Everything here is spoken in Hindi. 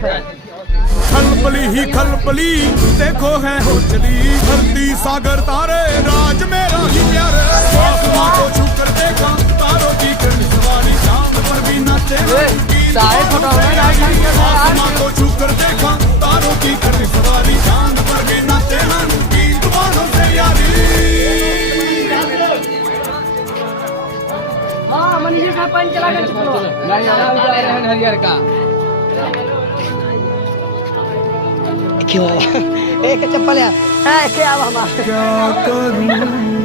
खलबली ही खलबली देखो है हो चली धरती सागर तारे राज मेरा ही प्यार आसमां को छू कर देखा तारों की करनी सवारी चांद पर भी नाचे आसमां को छू कर देखा तारों की करनी सवारी चांद पर भी नाचे गीत बानों से यारी। हाँ मनीष का पंच चला कर हरियर का क्यों एक चप्पल है क्या करूं